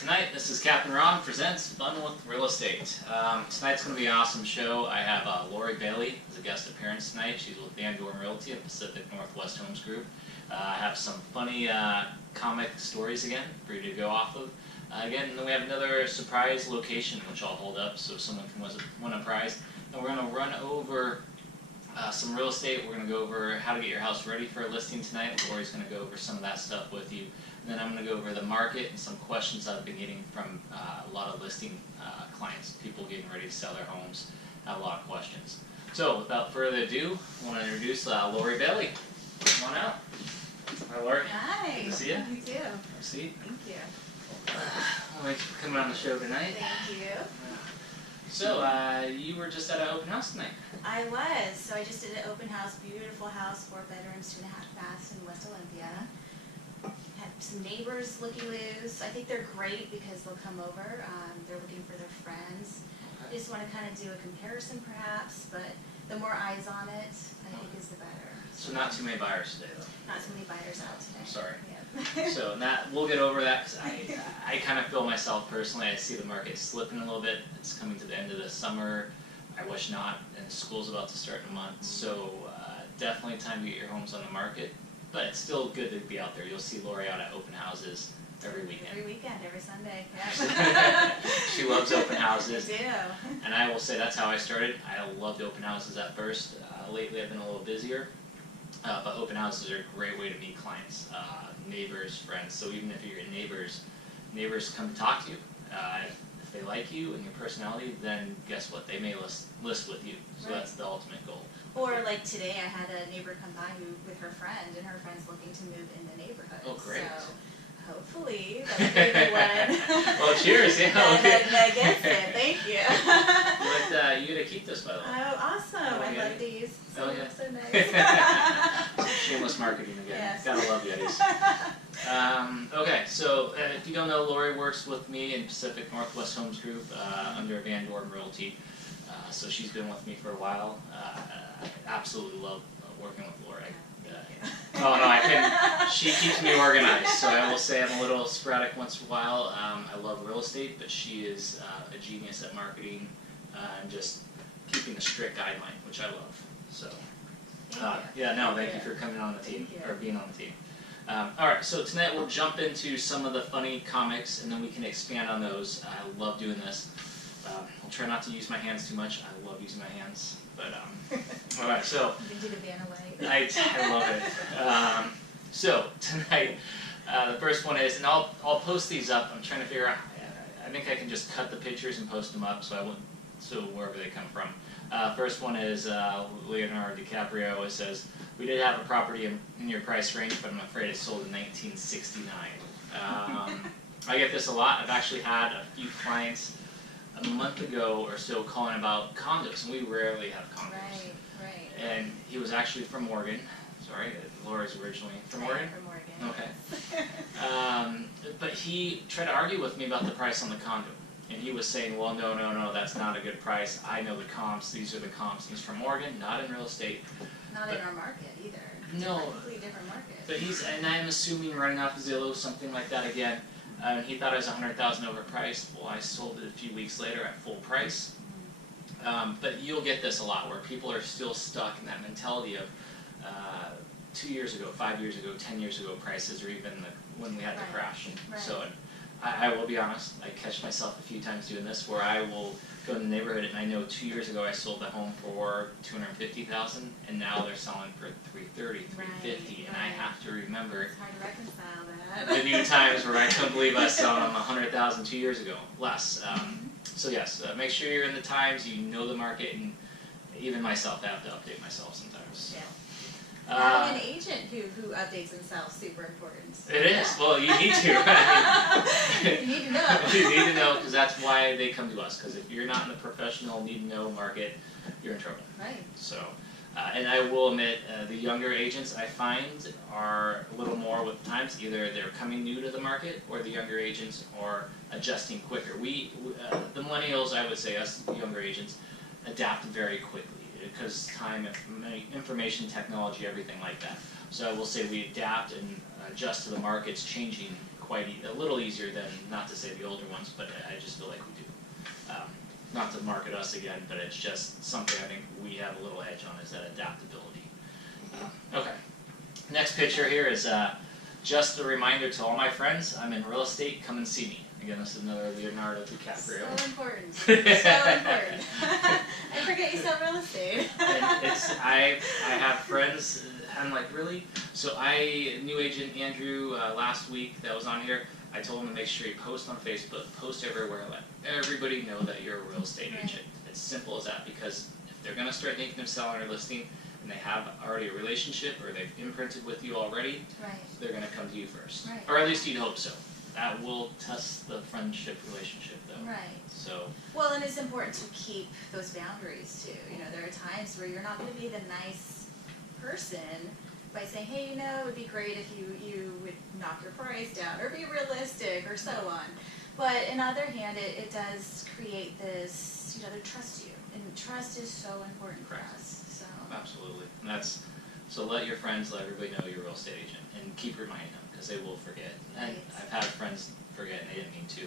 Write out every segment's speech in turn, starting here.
tonight this is Captain Ron presents Fun with Real Estate. Tonight's going to be an awesome show. I have Lori Bailey as a guest appearance tonight. She's with Van Dorn Realty and Pacific Northwest Homes Group. I have some funny comic stories again for you to go off of. Again, and then we have another surprise location which I'll hold up so someone can win a prize. And we're going to run over some real estate. We're going to go over how to get your house ready for a listing tonight. Lori's going to go over some of that stuff with you. And then I'm going to go over the market and some questions I've been getting from a lot of listing clients, people getting ready to sell their homes. Have a lot of questions. So without further ado, I want to introduce Lori Bailey. Come on out. Hi, Lori. Hi. Good to see you. You too. Have a seat. Thank you. Well, thanks for coming on the show tonight. Thank you. So, you were just at an open house tonight. I was. So I just did an open house, beautiful house, 4 bedrooms, 2.5 baths in West Olympia. Had some neighbors looking loose. I think they're great because they'll come over. They're looking for their friends. I just want to kind of do a comparison perhaps, but the more eyes on it, I think is the better. So not too many buyers today, though. Not too many buyers out today. I'm sorry. Yeah. So we'll get over that because I kind of feel myself personally, I see the market slipping a little bit. It's coming to the end of the summer. I wish not, and school's about to start in a month. So definitely time to get your homes on the market. But it's still good to be out there. You'll see Lori out at open houses every weekend. Every weekend, every Sunday. Yeah. She loves open houses. I do. And I will say that's how I started. I loved open houses at first. Lately I've been a little busier. But open houses are a great way to meet clients, neighbors, friends. So even if you're neighbors come to talk to you. If they like you and your personality, then guess what? They may list with you. So Right. That's the ultimate goal. Or like today, I had a neighbor come by with her friend, and her friend's looking to move in the neighborhood. Oh, great. So hopefully that'll be the one. Well, cheers. Yeah. that gets it. Thank you. You get to keep this, by the way. Oh, awesome. Oh, I yeah. love these. Oh, yeah. So nice. Some shameless marketing again. Yes. Gotta love Yetis. Okay, so if you don't know, Lori works with me in Pacific Northwest Homes Group under Van Dorn Realty. So she's been with me for a while. I absolutely love working with Lori. Oh no, I can. She keeps me organized. So I will say I'm a little sporadic once in a while. I love real estate, but she is a genius at marketing and just keeping a strict guideline, which I love. So. Yeah, no, thank you for coming on the team, or being on the team. Alright, so tonight we'll jump into some of the funny comics, and then we can expand on those. I love doing this. I'll try not to use my hands too much. I love using my hands. But, alright, so. You can do the van away. I love it. So, tonight, the first one is, and I'll post these up. I'm trying to figure out, I think I can just cut the pictures and post them up, so wherever they come from. First one is Leonardo DiCaprio. It says, "We did have a property in your price range, but I'm afraid it sold in 1969. I get this a lot. I've actually had a few clients a month ago or so calling about condos, and we rarely have condos. Right. And he was actually from Oregon. Sorry, Laura's originally from Oregon. From Oregon. Okay. But he tried to argue with me about the price on the condo. And he was saying, well, no, that's not a good price. I know the comps. These are the comps. He's from Oregon, not in real estate. Not in our market either. No. Completely different market. But and I'm assuming running off Zillow, something like that again. He thought it was $100,000 overpriced. Well, I sold it a few weeks later at full price. But you'll get this a lot where people are still stuck in that mentality of 2 years ago, 5 years ago, 10 years ago prices, or even when we had the crash. Right. So. I will be honest, I catch myself a few times doing this where I will go in the neighborhood and I know 2 years ago I sold the home for $250,000 and now they're selling for $330,000, $350,000, and I have to remember it's hard to reconcile that. the new times where I couldn't believe I sold them $100,000 2 years ago, less. So yes, make sure you're in the times, you know the market, and even myself, I have to update myself sometimes. Yeah. Having an agent who updates themselves super important. It is. Well, you need to. You need to know. You need to know because that's why they come to us. Because if you're not in the professional need-to-know market, you're in trouble. Right. So, and I will admit, the younger agents I find are a little more with times. Either they're coming new to the market, or the younger agents are adjusting quicker. The millennials, I would say, us younger agents, adapt very quickly. Because time, information technology, everything like that. So I will say we adapt and adjust to the markets changing a little easier than, not to say the older ones, but I just feel like we do. Not to market us again, but it's just something I think we have a little edge on, is that adaptability. Okay. Next picture here is just a reminder to all my friends, I'm in real estate, come and see me. Again, this is another Leonardo DiCaprio. So important. So important. I forget you sell real estate. I have friends, I'm like, really? So new agent Andrew last week that was on here, I told him to make sure you post on Facebook, post everywhere, let everybody know that you're a real estate agent. It's simple as that, because if they're going to start thinking of selling or listing, and they have already a relationship, or they've imprinted with you already, they're going to come to you first. Right. Or at least you'd hope so. That will test the friendship relationship, though. Right. So. Well, and it's important to keep those boundaries too. You know, there are times where you're not going to be the nice person by saying, hey, you know, it would be great if you would knock your price down or be realistic or so on. But on the other hand, it does create this, you know, they trust you, and trust is so important for us. So. Absolutely, and that's so. Let your friends, let everybody know you're a real estate agent, and keep reminding them, because they will forget. And I've had friends forget, and they didn't mean to,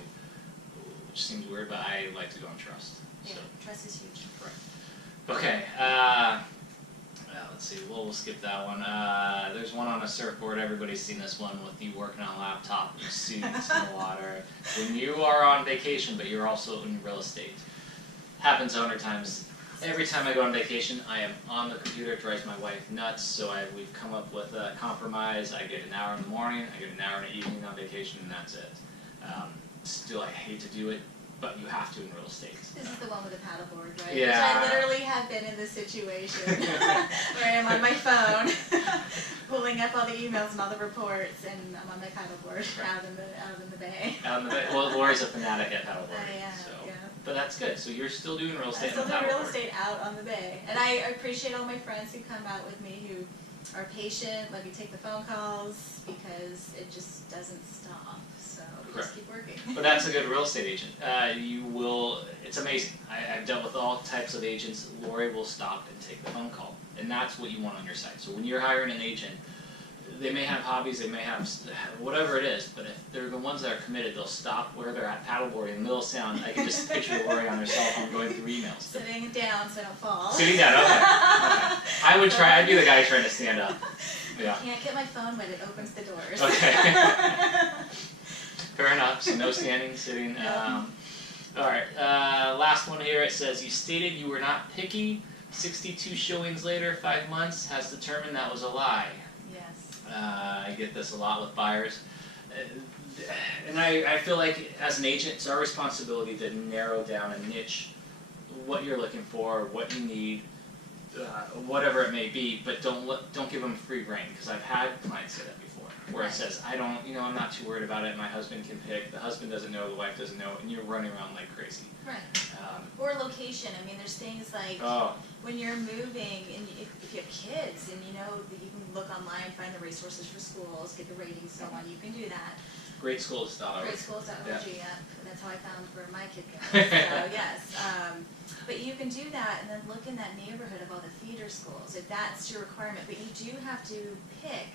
which seems weird, but I like to go on trust. Yeah, so. Trust is huge. Right. Okay. Let's see. We'll skip that one. There's one on a surfboard. Everybody's seen this one with you working on a laptop, your suits in the water. When you are on vacation, but you're also in real estate. Happens 100 times. Every time I go on vacation, I am on the computer. It drives my wife nuts. So we've come up with a compromise. I get an hour in the morning, I get an hour in the evening on vacation, and that's it. Still, I hate to do it, but you have to in real estate. This is the one with the paddleboard, right? Yeah. Which I literally have been in this situation where I'm on my phone, pulling up all the emails and all the reports, and I'm on my paddleboard out in the bay. Out in the bay. Well, Lori's a fanatic at paddleboarding. I am, so. yeah. But that's good. So you're still doing real estate. I still do real estate out on the bay, and I appreciate all my friends who come out with me who are patient, let me take the phone calls, because it just doesn't stop. So we just keep working. But that's a good real estate agent. You will. It's amazing. I've dealt with all types of agents. Lori will stop and take the phone call, and that's what you want on your site. So when you're hiring an agent, they may have hobbies, they may have whatever it is, but if they're the ones that are committed, they'll stop where they're at paddleboarding in the middle of sound. I can just picture Lori on her cell phone going through emails. Sitting down so I don't fall. Sitting down, okay. I would try. I'd be the guy trying to stand up. Yeah. I can't get my phone when it opens the doors. Okay. Fair enough. So no standing, sitting. All right. Last one here. It says you stated you were not picky. 62 showings later, 5 months, has determined that was a lie. I get this a lot with buyers, and I feel like as an agent, it's our responsibility to narrow down and niche what you're looking for, what you need, whatever it may be. But don't give them free rein, because I've had clients say that before, where it says, I'm not too worried about it. My husband can pick. The husband doesn't know, the wife doesn't know, and you're running around like crazy. Right. Or location. I mean, there's things like when you're moving, and if you have kids, and you can look online, find the resources for schools, get the ratings, so on. You can do that. Greatschools.org. Greatschools.org. Yeah. That's how I found where my kid goes. So yes. But you can do that, and then look in that neighborhood of all the feeder schools if that's your requirement. But you do have to pick.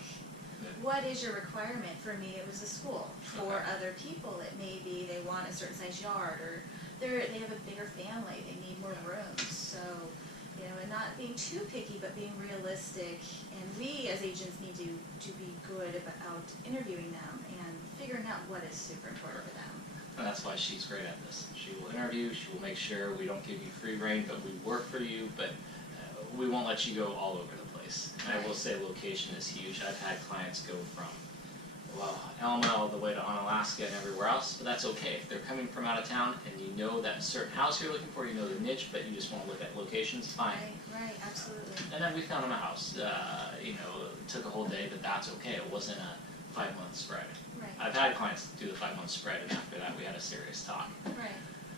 What is your requirement? For me, it was a school. For other people, it may be they want a certain size yard, or they have a bigger family. They need more rooms. So, and not being too picky, but being realistic. And we, as agents, need to be good about interviewing them and figuring out what is super important for them. And that's why she's great at this. She will interview. She will make sure we don't give you free rein, but we work for you. But we won't let you go all over the place. And I will say location is huge. I've had clients go from, Elma all the way to Onalaska and everywhere else, but that's okay. If they're coming from out of town and you know that certain house you're looking for, you know the niche, but you just want to look at locations, fine. Right, absolutely. And then we found them a house. It took a whole day, but that's okay. It wasn't a 5-month spread. Right. I've had clients do the 5-month spread, and after that we had a serious talk. Right.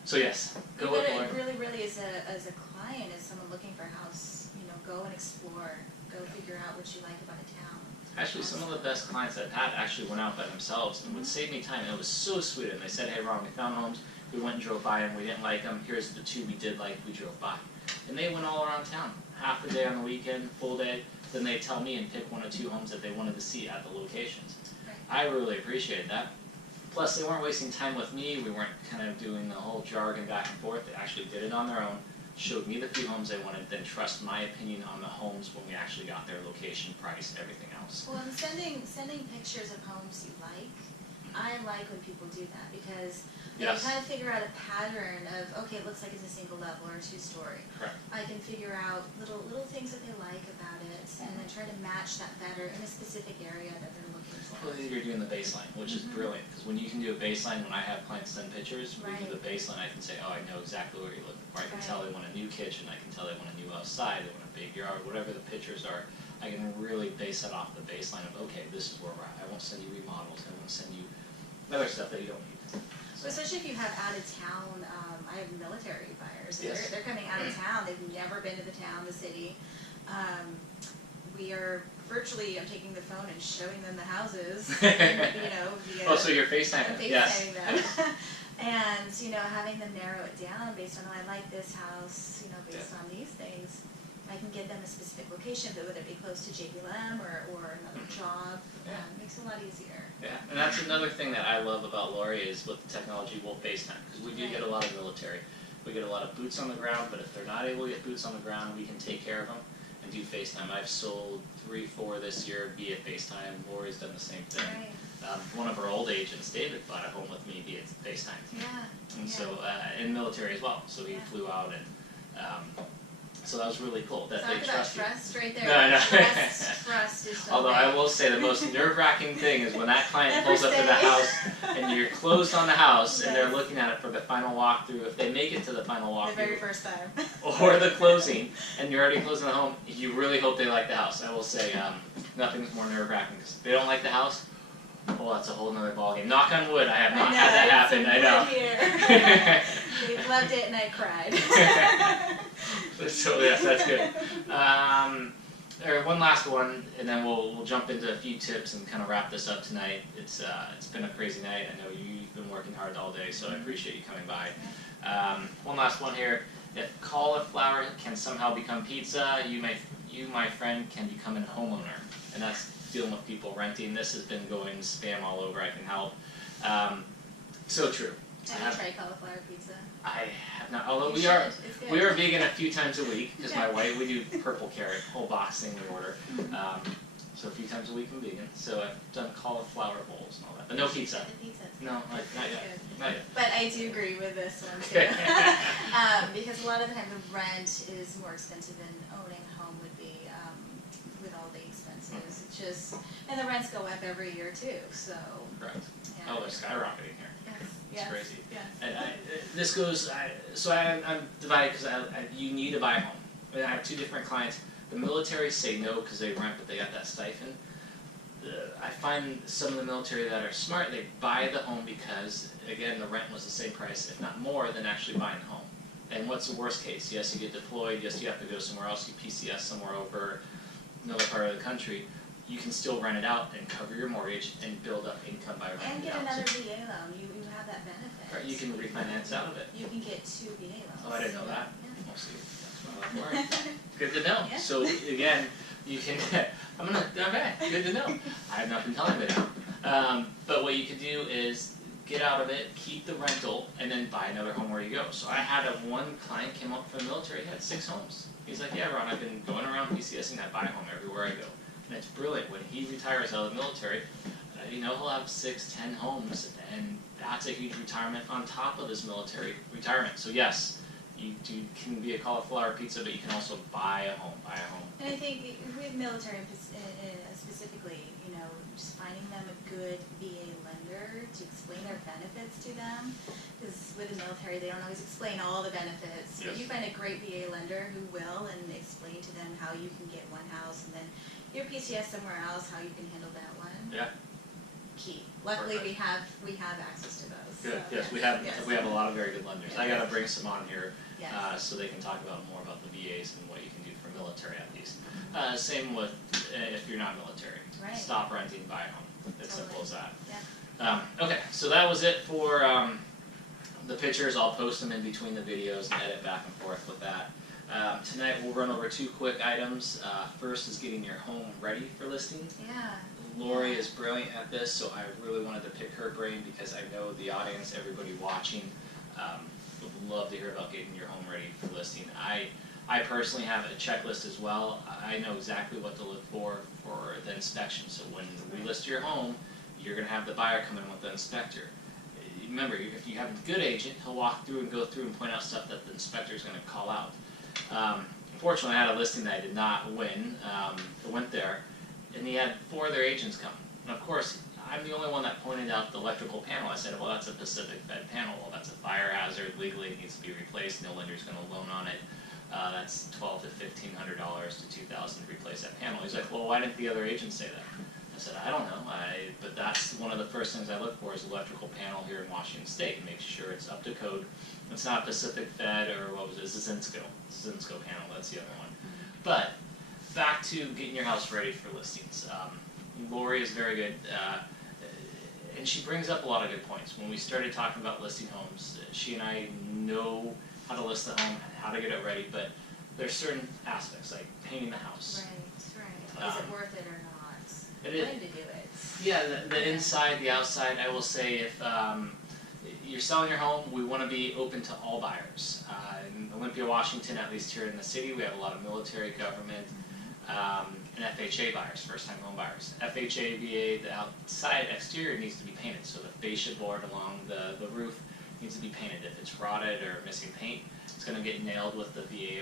So yes, go with Lori. Really, as a client, as someone looking for a house, go and explore. Go figure out what you like about a town. Actually, some of the best clients I've had actually went out by themselves and would save me time, and it was so sweet. And they said, hey, Ron, we found homes, we went and drove by them, we didn't like them, here's the 2 we did like, we drove by. And they went all around town, half a day on the weekend, full day, then they'd tell me and pick 1 or 2 homes that they wanted to see at the locations. Right. I really appreciated that. plus they weren't wasting time with me, we weren't kind of doing the whole jargon back and forth, they actually did it on their own, showed me the few homes they wanted, then trust my opinion on the homes when we actually got their location, price, everything else. Well, and sending pictures of homes you like, I like when people do that because you Yes. kind of figure out a pattern of, okay, it looks like it's a single level or a two-story. Correct. I can figure out little things that they like about it and then try to match that better in a specific area that they're looking for. Well, you're doing the baseline, which is brilliant, because when you can do a baseline, when I have clients send pictures, we do the baseline, I can say, oh, I know exactly what you're looking for. I can tell they want a new kitchen, I can tell they want a new outside, they want a big yard, whatever the pictures are. I can really base that off the baseline of, okay, this is where we're at. I won't send you remodels, I won't send you other stuff that you don't need. So especially if you have out of town, I have military buyers. Yes. They're coming out of town. They've never been to the town, the city. We are virtually, I'm taking the phone and showing them the houses. Via Oh, so you're FaceTiming? Yes. them. And, having them narrow it down based on, oh, I like this house, based on these things. I can give them a specific location, but whether it be close to JBLM or another job, makes it a lot easier. Yeah, and that's another thing that I love about Lori is with the technology, we'll FaceTime, because we do get a lot of military. We get a lot of boots on the ground, but if they're not able to get boots on the ground, we can take care of them and do FaceTime. I've sold 3-4 this year via FaceTime. Lori's done the same thing. Right. One of our old agents, David, bought a home with me via FaceTime. Yeah. And so, in military as well, so he flew out and, so that was really cool that they trust you. Trust right there. No, I know. Trust is so Although big. I will say the most nerve-wracking thing is when that client pulls up to the house and you're closed on the house and they're looking at it for the final walkthrough. If they make it to the final walkthrough, The very first time. or the closing, and you're already closing the home, you really hope they like the house. I will say nothing's more nerve-wracking because if they don't like the house, well, that's a whole nother ballgame. Knock on wood, I have not had that happen. I know. They loved it and I cried. So yes, that's good. One last one, and then we'll jump into a few tips and kind of wrap this up tonight. It's been a crazy night. I know you've been working hard all day, so I appreciate you coming by. One last one here. If cauliflower can somehow become pizza, you, my friend, can become a homeowner, and that's dealing with people renting. This has been going spam all over. I can help. So true. Have you tried cauliflower pizza? I have not. Although You should. we are vegan a few times a week because my wife, we do purple carrot, whole box thing we order. So a few times a week I'm vegan. So I've done cauliflower bowls and all that, but no pizza. No, not yet. Not yet. But I do agree with this one too, because a lot of the time the rent is more expensive than owning a home would be with all the expenses. It's just, and the rents go up every year too. So. Correct. Yeah. Oh, they're skyrocketing here. It's Yes. crazy. Yes. And this goes, I'm divided because you need to buy a home. I have two different clients. The military say no because they rent, but they got that stipend. I find some of the military that are smart, they buy the home because, again, the rent was the same price, if not more, than actually buying the home. And what's the worst case? Yes, you get deployed. Yes, you have to go somewhere else. You PCS somewhere over another part of the country. You can still rent it out and cover your mortgage and build up income by renting And it get out. another VA loan. You have that benefit. Right, you can refinance out of it. You can get 2 VA loans. Oh, I didn't know that. Yeah. We'll see. That's what I like to learn. Good to know. Yeah. So again, you can. Okay. Good to know. I have nothing telling me now. But what you can do is get out of it, keep the rental, and then buy another home where you go. So I had one client came up from the military. He had 6 homes. He's like, yeah, Ron, I've been going around PCSing. I buy a home everywhere I go. And it's brilliant. When he retires out of the military, he'll have 6-10 homes, and that's a huge retirement on top of his military retirement. So yes, you can be a cauliflower pizza, but you can also buy a home. And I think with military specifically, just finding them a good VA lender to explain their benefits to them, because with the military they don't always explain all the benefits. But Yes. you find a great VA lender who will and explain to them how you can get one house and then your PCS somewhere else, how you can handle that one. Yeah. Key. Luckily Perfect. we have access to those. Good. So, Yes, we have a lot of very good lenders. Yes. I gotta bring some on here Yes. so they can talk about more about the VAs and what you can do for military at least. Same with if you're not military. Right. Stop renting, buy a home. It's simple as that. Yeah. Okay, so that was it for the pictures. I'll post them in between the videos and edit back and forth with that. Tonight we'll run over 2 quick items. First is getting your home ready for listing. Yeah. Lori is brilliant at this, so I really wanted to pick her brain because I know the audience, everybody watching, would love to hear about getting your home ready for listing. I personally have a checklist as well. I know exactly what to look for the inspection. So when we list your home, you're going to have the buyer come in with the inspector. Remember, if you have a good agent, he'll walk through and go through and point out stuff that the inspector is going to call out. Unfortunately, I had a listing that I did not win. It went there, and he had 4 other agents come. And of course, I'm the only one that pointed out the electrical panel. I said, well, that's a Pacific Fed panel. Well, that's a fire hazard. Legally, it needs to be replaced. No lender's going to loan on it. That's $1,200 to $1,500 to $2,000 to replace that panel. He's like, well, why didn't the other agent say that? I said, I don't know. But that's one of the first things I look for is electrical panel here in Washington State. Make sure it's up to code. It's not Pacific Fed or what was it? Zinsco panel. That's the other one. But back to getting your house ready for listings. Lori is very good. And she brings up a lot of good points. When we started talking about listing homes, she and I know how to list the home, how to get it ready, but there's certain aspects like painting the house. Right. Is it worth it or not? It is. When to do it. Yeah, the inside, the outside. I will say if you're selling your home, we want to be open to all buyers. In Olympia, Washington, at least here in the city, we have a lot of military, government, and FHA buyers, first-time home buyers. FHA, VA, the outside exterior needs to be painted, so the fascia board along the roof needs to be painted. If it's rotted or missing paint, it's going to get nailed with the VA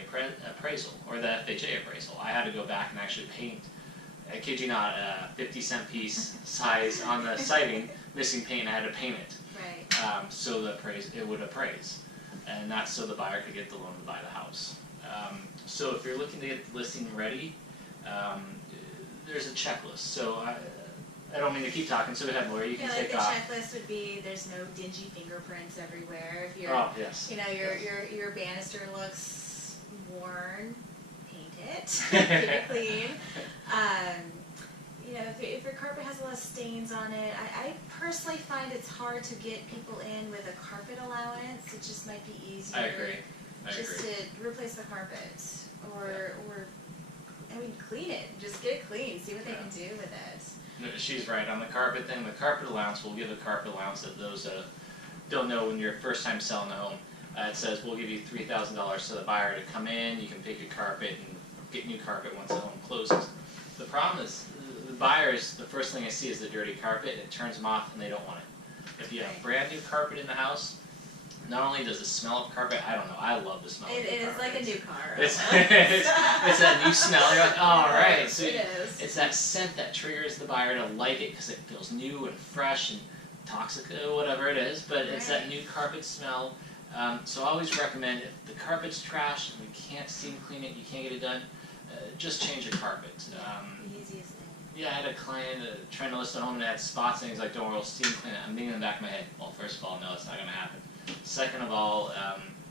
appraisal or the FHA appraisal. I had to go back and actually paint, I kid you not, a 50-cent piece size on the siding, missing paint, and I had to paint it. Right. So it would appraise. And that's so the buyer could get the loan to buy the house. So if you're looking to get the listing ready, there's a checklist. So I don't mean to keep talking, so go ahead, Lori, you can take off. The checklist would be there's no dingy fingerprints everywhere. If you're, oh, yes. Your banister looks worn, paint it, keep it clean. If your carpet has a lot of stains on it, I personally find it's hard to get people in with a carpet allowance. It just might be easier. I agree. To replace the carpet or clean it. Just get it clean. See what they can do with it. No, she's right on the carpet thing. The carpet allowance, we'll give a carpet allowance that those don't know when you're first time selling the home. It says we'll give you $3,000 to the buyer to come in. You can pick your carpet and get new carpet once the home closes. The problem is the buyers, the first thing they see is the dirty carpet. It turns them off and they don't want it. If you have brand new carpet in the house, not only does it smell of carpet, I don't know, I love the smell of new carpet. It is like a new car. It's that new smell. You're like, all right. So it is. It's that scent that triggers the buyer to like it because it feels new and fresh and toxic, whatever it is. But it's that new carpet smell. So I always recommend if the carpet's trashed and you can't steam clean it, you can't get it done, just change your carpet. The easiest thing. Yeah, I had a client trying to list a home and it had spots and he's like, don't worry, we'll steam clean it. I'm thinking in the back of my head, well, first of all, no, it's not going to happen. Second of all,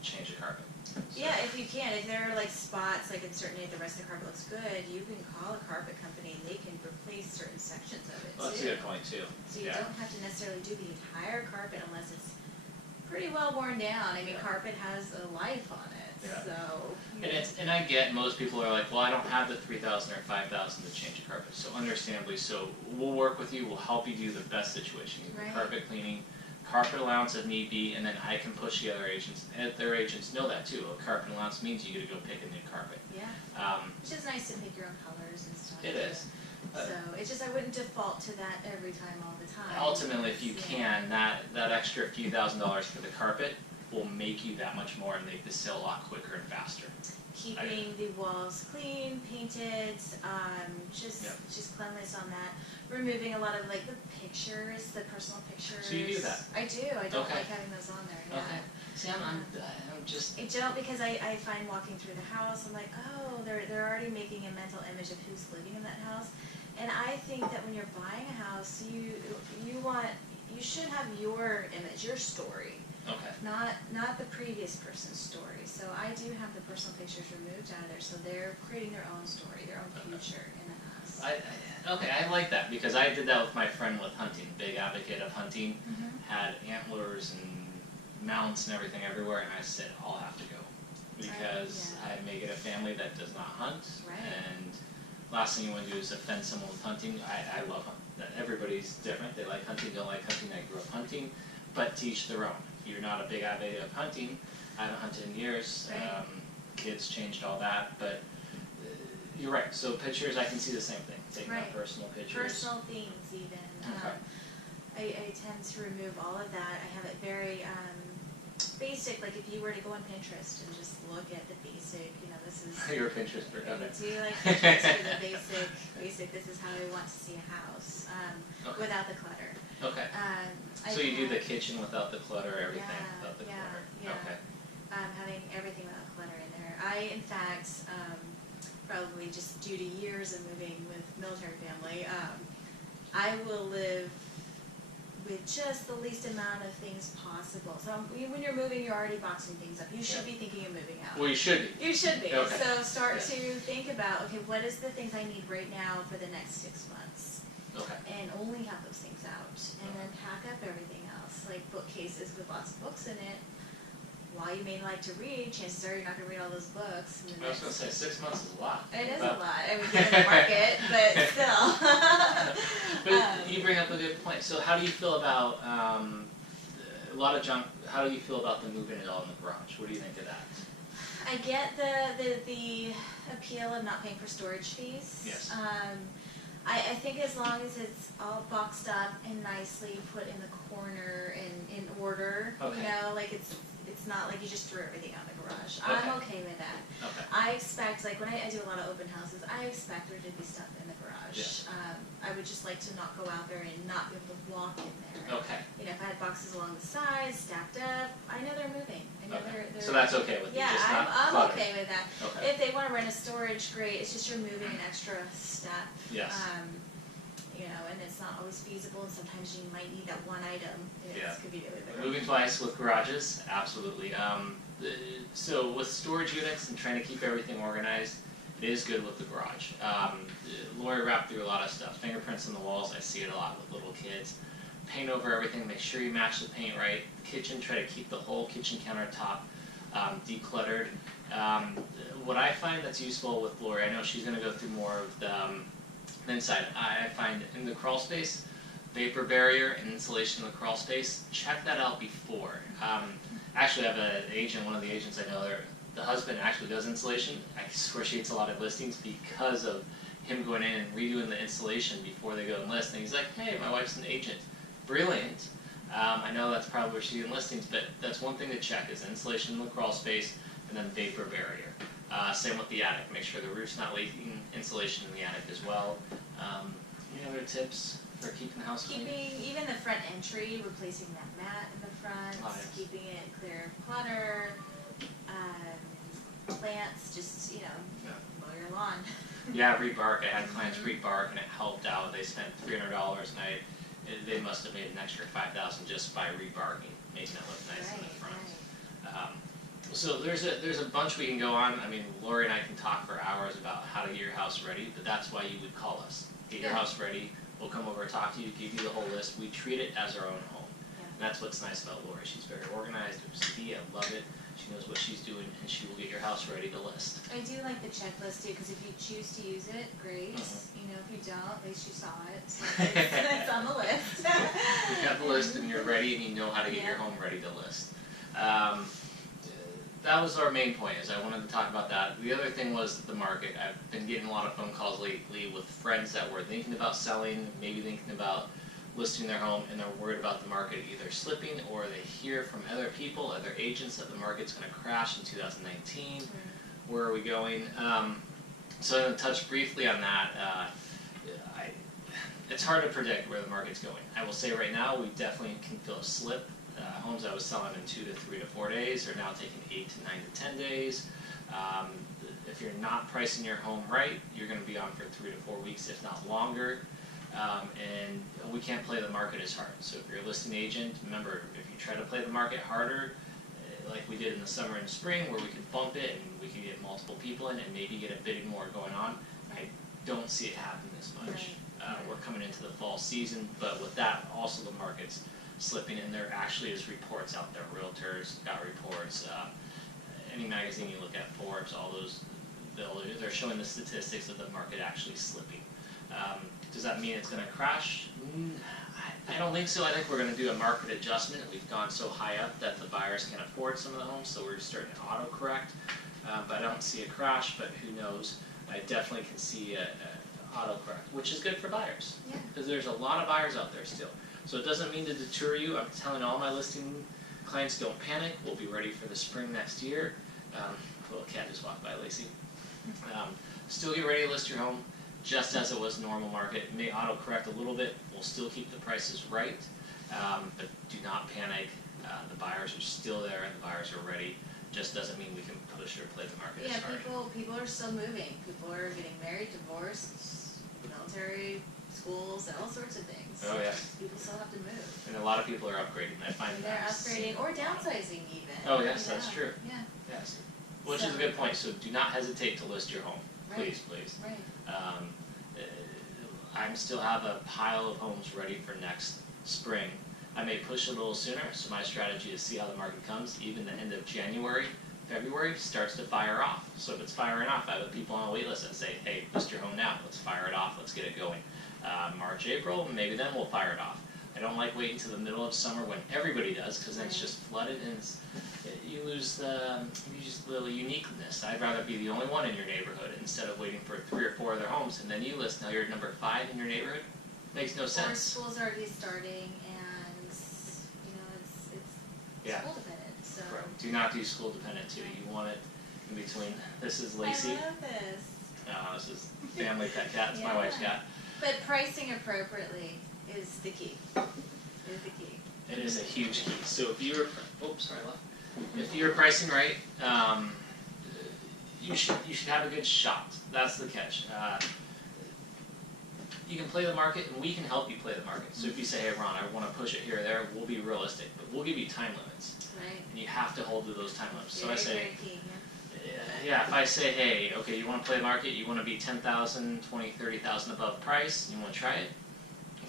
change the carpet. So. Yeah, if you can. If there are like spots, like in certain areas, the rest of the carpet looks good, you can call a carpet company and they can replace certain sections of it Well, that's a good point too. So you don't have to necessarily do the entire carpet unless it's pretty well worn down. I mean, carpet has a life on it. So. And I get most people are like, well, I don't have the $3,000 or $5,000 to change a carpet. So understandably, so we'll work with you. We'll help you do the best situation. Carpet cleaning, carpet allowance if need be, and then I can push the other agents. And their agents know that too. A carpet allowance means you get to go pick a new carpet. Yeah. Which is nice to pick your own colors and stuff. It is. So it's just I wouldn't default to that every time all the time. Ultimately, if you can, that extra few $1,000s for the carpet will make you that much more and make the sale a lot quicker and faster. Keeping the walls clean, painted, just cleanliness on that. Removing a lot of like the pictures, the personal pictures. So you do that? I do. I don't like having those on there. Yeah. Okay. See, I'm just. I don't because I find walking through the house, I'm like, oh, they're already making a mental image of who's living in that house, and I think that when you're buying a house, you should have your image, your story. Okay. Not the previous person's story. So I do have the personal pictures removed out of there, so they're creating their own story, their own future in the house. I like that because I did that with my friend with hunting. Big advocate of hunting, had antlers and mounts and everything everywhere, and I said I'll have to go because I make it a family that does not hunt, and last thing you want to do is offend someone with hunting. I love hunting. Everybody's different. They like hunting, don't like hunting. I grew up hunting, but to each their own. If you're not a big avid of hunting, I haven't hunted in years. Right. Kids changed all that, but you're right. So pictures, I can see the same thing. Taking Right. out personal pictures. Personal themes even. Okay. I tend to remove all of that. I have it very basic, like if you were to go on Pinterest and just look at the basic, this is... You're a Pinterest person. I Okay. do like Pinterest for the basic, this is how I want to see a house, Okay. without the clutter. Okay. So you do the kitchen without the clutter, everything without the clutter. Yeah. Okay. Having everything without clutter in there. I, in fact, probably just due to years of moving with military family, I will live with just the least amount of things possible. So when you're moving, you're already boxing things up. You should be thinking of moving out. Well, you should be. You should be. Okay. So start Yeah. to think about, okay, what is the things I need right now for the next 6 months? Okay. And only have those things out. And then pack up everything else, like bookcases with lots of books in it. While you may like to read, chances are you're not going to read all those books. In the I was going to say 6 months is a lot. It is But- a lot. I mean, given the market, but still. But you bring up a good point. So how do you feel about a lot of junk? How do you feel about them moving it all in the garage? What do you think of that? I get the appeal of not paying for storage fees. Yes. I think as long as it's all boxed up and nicely put in the corner and in order, Okay. like it's not like you just threw everything out in the garage. Okay. I'm okay with that. Okay. I expect, like when I do a lot of open houses, I expect there to be stuff in the garage. Yes. I would just like to not go out there and not be able to walk in there. Okay. If I had boxes along the sides, stacked up, I know they're moving. I know Okay. they're So that's okay with you, yeah, just not I'm cluttered. okay with that. Okay. If they want to rent a storage, great. It's just removing an extra step. Yes. And it's not always feasible. And sometimes you might need that one item. It Yeah. could be really big. Moving twice with garages, absolutely. So with storage units and trying to keep everything organized, it is good with the garage. Lori wrapped through a lot of stuff. Fingerprints on the walls, I see it a lot with little kids. Paint over everything, make sure you match the paint right. The kitchen, try to keep the whole kitchen countertop decluttered. What I find that's useful with Lori, I know she's going to go through more of the inside. I find in the crawl space, vapor barrier and insulation in the crawl space, check that out before. Actually, I have an agent, one of the agents I know, the husband actually does insulation. I swear she gets a lot of listings because of him going in and redoing the insulation before they go and list. And he's like, hey, my wife's an agent. Brilliant. I know that's probably where she's getting listings, but that's one thing to check is insulation in the crawl space and then vapor barrier. Same with the attic. Make sure the roof's not leaking. Insulation in the attic as well. Any other tips for keeping the house clean? Keeping even the front entry, replacing that mat in the front, Oh, yes. keeping it clear of clutter. Plants, just mow your lawn. Yeah, rebark. I had clients rebark and it helped out. They spent $300 and they must have made an extra $5,000 just by rebarking, making it look nice in the front. So there's a bunch we can go on. I mean, Lori and I can talk for hours about how to get your house ready, but that's why you would call us. Get your Yeah. house ready. We'll come over, talk to you, give you the whole list. We treat it as our own home. Yeah. And that's what's nice about Lori. She's very organized, OCD, I love it. She knows what she's doing, and she will get your house ready to list. I do like the checklist too, because if you choose to use it, great. Mhm. If you don't, at least you saw it. So it's on the list. You have the list and you're ready and you know how to get your Yeah. home ready to list. That was our main point, is I wanted to talk about that. The other thing was the market. I've been getting a lot of phone calls lately with friends that were thinking about selling, maybe thinking about listing their home, and they're worried about the market either slipping, or they hear from other people, other agents, that the market's going to crash in 2019. Where are we going? So I'm going to touch briefly on that. It's hard to predict where the market's going. I will say right now, we definitely can feel a slip. Homes I was selling in 2 to 3 to 4 days are now taking 8 to 9 to 10 days. If you're not pricing your home right, you're going to be on for 3 to 4 weeks, if not longer. And we can't play the market as hard. So if you're a listing agent, remember, if you try to play the market harder, like we did in the summer and spring, where we could bump it and we could get multiple people in and maybe get a bidding war going on, I don't see it happen as much. We're coming into the fall season, but with that, also the market's slipping, and there actually is reports out there. Realtors got reports. Any magazine you look at, Forbes, all those, they're showing the statistics of the market actually slipping. Does that mean it's going to crash? I don't think so. I think we're going to do a market adjustment. We've gone so high up that the buyers can't afford some of the homes, so we're starting to auto-correct. But I don't see a crash, but who knows. I definitely can see a auto-correct, which is good for buyers. Yeah. Because there's a lot of buyers out there still. So it doesn't mean to deter you. I'm telling all my listing clients, don't panic. We'll be ready for the spring next year. Little cat just walked by, Lacey. Still get ready to list your home just as it was normal market. It may auto-correct a little bit. We'll still keep the prices right, but do not panic. The buyers are still there and the buyers are ready. Just doesn't mean we can push or play the market. Yeah, Sorry. people are still moving. People are getting married, divorced, military, schools, and all sorts of things. Oh, yeah. People still have to move. And a lot of people are upgrading. I find And they're that. upgrading or downsizing even. Oh, yes, that's true. Yeah. Yes. Which is a good point. So do not hesitate to list your home. Please, please. Right. I still have a pile of homes ready for next spring. I may push a little sooner, so my strategy is see how the market comes. Even the end of January, February starts to fire off. So if it's firing off, I have people on a wait list that say, hey, list your home now. Let's fire it off. Let's get it going. March, April, maybe then we'll fire it off. I don't like waiting until the middle of summer when everybody does, because then it's just flooded and you lose the uniqueness. I'd rather be the only one in your neighborhood instead of waiting for 3 or 4 other homes, and then you list. Now you're number 5 in your neighborhood. Makes no sense. Or school's already starting, and it's school dependent. So. Correct. Do not do school dependent too. You want it in between. This is Lacey. I love this. This is family pet cat. It's my wife's cat. But pricing appropriately is the key. Is the key. It is a huge key. So if you're, if you're pricing right, you should have a good shot. That's the catch. You can play the market, and we can help you play the market. So if you say, hey Ron, I want to push it here or there, we'll be realistic, but we'll give you time limits. Right. And you have to hold to those time limits. So Very, I say, very key, yeah, if I say, hey, okay, you want to play the market, you want to be 10,000, 20, 30,000 above price, you want to try it,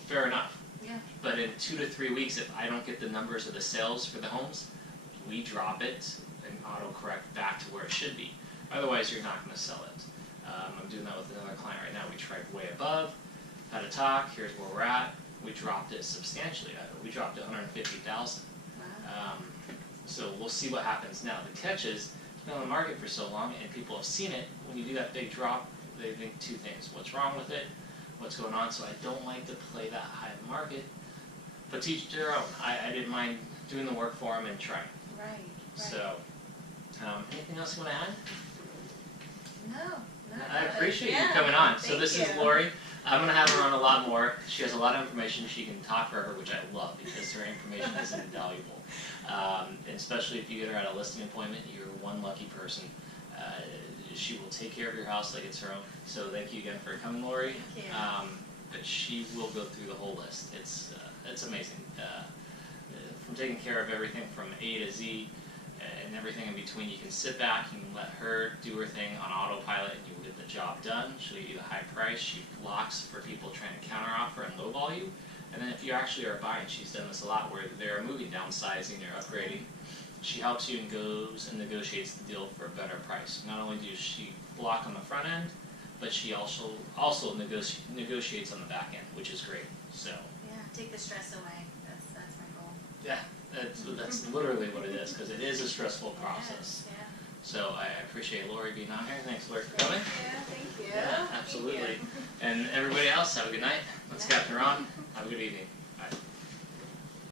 fair enough. Yeah. But in 2 to 3 weeks, if I don't get the numbers of the sales for the homes, we drop it and auto-correct back to where it should be. Otherwise, you're not going to sell it. I'm doing that with another client right now. We tried way above, had a talk, here's where we're at. We dropped it substantially. We dropped it 150,000. Wow. So we'll see what happens now. The catch is, it's been on the market for so long, and people have seen it. When you do that big drop, they think 2 things. What's wrong with it? What's going on? So I don't like to play that high of the market. But to each their own. I didn't mind doing the work for them and trying. Right. So, anything else you want to add? No. I appreciate you coming on. So this is Lori. I'm going to have her on a lot more. She has a lot of information. She can talk forever, which I love because her information is invaluable. And especially if you get her at a listing appointment, you're one lucky person. She will take care of your house like it's her own. So thank you again for coming, Lori. Thank you. But she will go through the whole list. It's amazing. From taking care of everything from A to Z and everything in between, you can sit back, you can let her do her thing on autopilot, and you will get the job done. She'll give you the high price. She blocks for people trying to counteroffer and lowball you. And then if you actually are buying, she's done this a lot where they're moving, downsizing, or upgrading. She helps you and goes and negotiates the deal for a better price. Not only does she block on the front end, but she also negotiates on the back end, which is great. So Yeah, take the stress away. That's my goal. yeah, that's literally what it is, because it is a stressful process. Yes, yeah. So I appreciate Lori being on here. Thanks, Lori, for coming. Yeah, thank you. Yeah, absolutely. Thank you. And everybody else, have a good night. That's Captain Ron. Have a good evening.